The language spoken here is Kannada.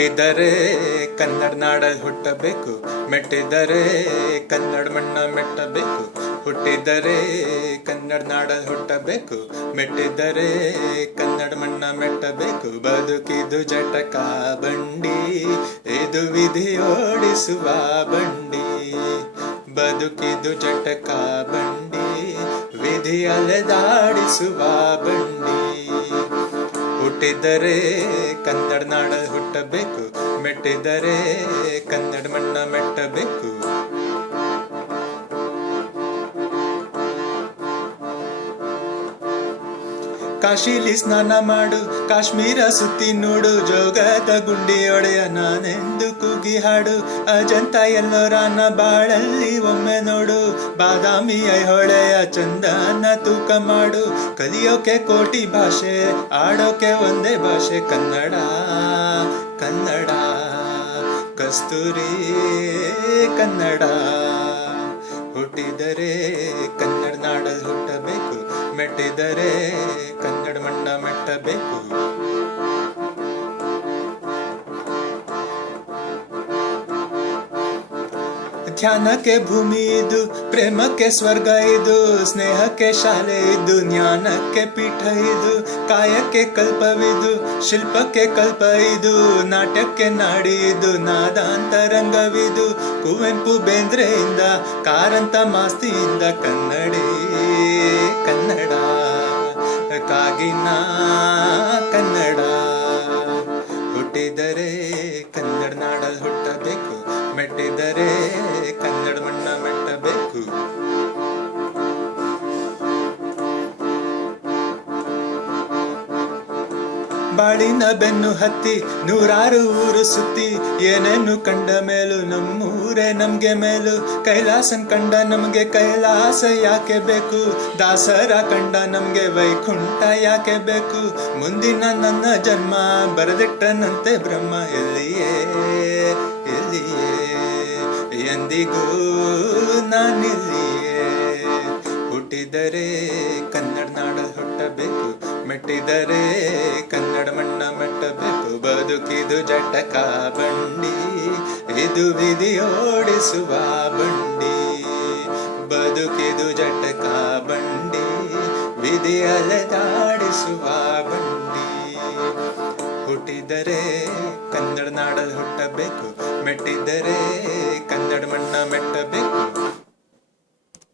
ಹುಟ್ಟಿದರೆ ಕನ್ನಡ ನಾಡಲ್ಲಿ ಹುಟ್ಟಬೇಕು, ಮೆಟ್ಟಿದರೆ ಕನ್ನಡ ಮಣ್ಣ ಮೆಟ್ಟಬೇಕು. ಹುಟ್ಟಿದರೆ ಕನ್ನಡ ನಾಡಲ್ಲಿ ಹುಟ್ಟಬೇಕು, ಮೆಟ್ಟಿದರೆ ಕನ್ನಡ ಮಣ್ಣ ಮೆಟ್ಟಬೇಕು. ಬದುಕಿದು ಜಟಕ ಬಂಡಿ, ಇದು ವಿಧಿ ಓಡಿಸುವ ಬಂಡಿ. ಬದುಕಿದು ಜಟಕ ಬಂಡಿ, ವಿಧಿ ಅಲೆದಾಡಿಸುವ ಬಂಡಿ. ಹುಟ್ಟಿದರೆ ಕನ್ನಡ ನಾಡಲ್ಲಿ ಹುಟ್ಟಬೇಕು, ಮೆಟ್ಟಿದರೆ ಕನ್ನಡ ಮಣ್ಣ ಮೆಟ್ಟಬೇಕು. ಕಾಶಿಲಿ ಸ್ನಾನ ಮಾಡು, ಕಾಶ್ಮೀರ ಸುತ್ತಿ ನೋಡು, ಜೋಗದ ಗುಂಡಿ ಒಡೆಯ ನಾನೆಂದು ಕೂಗಿ ಹಾಡು. ಅಜಂತ ಎಲ್ಲೋರಾನ ಬಾಳಲ್ಲಿ ಒಮ್ಮೆ ನೋಡು, ಬಾದಾಮಿ ಐಹೊಳೆಯ ಚಂದನ ತೂಕ ಮಾಡು. ಕಲಿಯೋಕೆ ಕೋಟಿ ಭಾಷೆ, ಆಡೋಕೆ ಒಂದೇ ಭಾಷೆ ಕನ್ನಡ. ಕನ್ನಡ ಕಸ್ತೂರಿ ಕನ್ನಡ. ಹುಟ್ಟಿದರೆ ಕನ್ನಡ ನಾಡಲ್ಲಿ ಹುಟ್ಟಬೇಕು, ಮೆಟ್ಟಿದರೆ ಕನ್ನಡ ಮಣ್ಣ ಮೆಟ್ಟಬೇಕು. ಧ್ಯಾನಕ್ಕೆ ಭೂಮಿ ಇದು, ಪ್ರೇಮಕ್ಕೆ ಸ್ವರ್ಗ ಇದು, ಸ್ನೇಹಕ್ಕೆ ಶಾಲೆ ಇದು, ಜ್ಞಾನಕ್ಕೆ ಪೀಠ ಇದು. ಕಾಯಕ್ಕೆ ಕಲ್ಪವಿದು, ಶಿಲ್ಪಕ್ಕೆ ಕಲ್ಪ ಇದು, ನಾಟ್ಯಕ್ಕೆ ನಾಡಿ ಇದು, ನಾದಾಂತರಂಗವಿದು. ಕುವೆಂಪು ಬೇಂದ್ರೆಯಿಂದ, ಕಾರಂತ ಮಾಸ್ತಿಯಿಂದ ಕನ್ನಡಿ ಕನ್ನಡ. ಕಾಗಿನ ಕನ್ನಡ. ಹುಟ್ಟಿದರೆ ಕನ್ನಡ ನಾಡಲ್ಲಿ ಹುಟ್ಟಬೇಕು, ಮೆಟ್ಟಿದರೆ ಕನ್ನಡ ಮಣ್ಣ ಮೆಟ್ಟಬೇಕು. ಬಾಳಿನ ಬೆನ್ನು ಹತ್ತಿ ನೂರಾರು ಊರು ಸುತ್ತಿ, ಏನೇನು ಕಂಡ ಮೇಲು ನಮ್ಮೂರೇ ನಮ್ಗೆ ಮೇಲು. ಕೈಲಾಸನ್ ಕಂಡ ನಮ್ಗೆ ಕೈಲಾಸ ಯಾಕೆ ಬೇಕು, ದಾಸರ ಕಂಡ ನಮ್ಗೆ ವೈಕುಂಠ ಯಾಕೆ ಬೇಕು. ಮುಂದಿನ ನನ್ನ ಜನ್ಮ ಬರೆದಿಟ್ಟನಂತೆ ಬ್ರಹ್ಮ, ಎಲ್ಲಿಯೇ ಎಲ್ಲಿಯೇ ಎಂದಿಗೂ ನಾನಿಲ್ಲಿಯೇ. ಹುಟ್ಟಿದರೆ ಕನ್ನಡ ನಾಡಲ್ಲಿ ಹುಟ್ಟಬೇಕು, ಮೆಟ್ಟಿದರೆ ಕನ್ನಡ ಮಣ್ಣ ಮೆಟ್ಟಬೇಕು. ಬದುಕಿದು ಜಟಕ ಬಂಡಿ, ಇದು ವಿಧಿ ಓಡಿಸುವ ಬಂಡಿ. ಬದುಕಿದು ಜಟಕ ಬಂಡಿ, ವಿಧಿ ಅಲೆದಾಡಿಸುವ ಬಂಡಿ. ಹುಟ್ಟಿದರೆ ಕನ್ನಡ ನಾಡಲ್ಲಿ ಹುಟ್ಟಬೇಕು, ಮೆಟ್ಟಿದರೆ ಕನ್ನಡ ಮಣ್ಣ ಮೆಟ್ಟಬೇಕು.